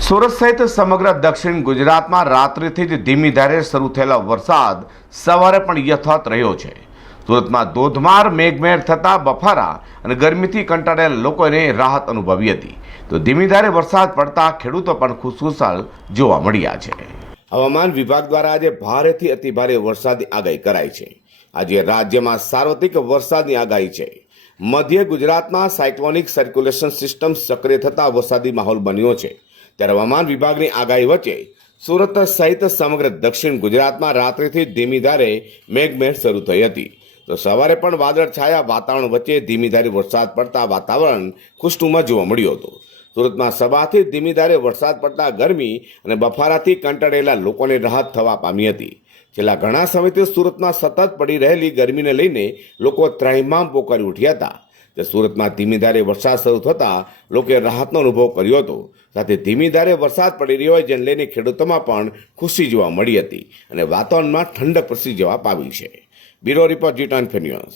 સુરત સહિત સમગ્ર દક્ષિણ ગુજરાતમાં રાત્રિથી જ ધીમી ધારે શરૂ થયેલો વરસાદ સવારે પણ યથાત રહ્યો છે. સુરતમાં ધોધમાર મેઘમેર થતાં બફારા અને ગરમીથી કંટાળેલા લોકોને રાહત અનુભવી હતી. તો ધીમી ધારે વરસાદ પડતા ખેડૂતો પણ ખુશખુશાલ જોવા મળ્યા છે. હવામાન વિભાગ દ્વારા આજે ભારેથી અતિભારે વરસાદની આગાહી કરાઈ છે. આજે રાજ્યમાં સાર્વત્રિક વરસાદની આગાહી છે. મધ્ય ગુજરાતમાં સાયક્લોનિક સર્ક્યુલેશન સિસ્ટમ સક્રિય થતા વરસાદી માહોલ બન્યો છે. ત્યારે હવામાન વિભાગની આગાહી વચ્ચે સુરત સહિત સમગ્ર દક્ષિણ ગુજરાતમાં રાત્રિથી ધીમી ધારે મેઘમહેર શરૂ થઈ હતી. તો સવારે પણ વાદળ છાયા વાતાવરણ વચ્ચે ધીમી ધારે વરસાદ પડતા વાતાવરણ ખુશનુમાં જોવા મળ્યું હતું. સુરતમાં સવારથી ધીમી ધારે વરસાદ પડતા ગરમી અને બફારાથી કંટાળેલા લોકોને રાહત થવા પામી હતી. છેલ્લા ઘણા સમયથી સુરતમાં સતત પડી રહેલી ગરમીને લઈને લોકો ત્રાહિમામ પોકારી ઉઠ્યા હતા. તે સુરતમાં ધીમી ધારે વરસાદ શરૂ થતાં લોકોએ રાહતનો અનુભવ કર્યો હતો. સાથે ધીમી ધારે વરસાદ પડી રહ્યો હોય જેને લઈને ખેડૂતોમાં પણ ખુશી જોવા મળી હતી અને વાતાવરણમાં ઠંડક પ્રસરી જવા પામી છે. Bureau report G time news.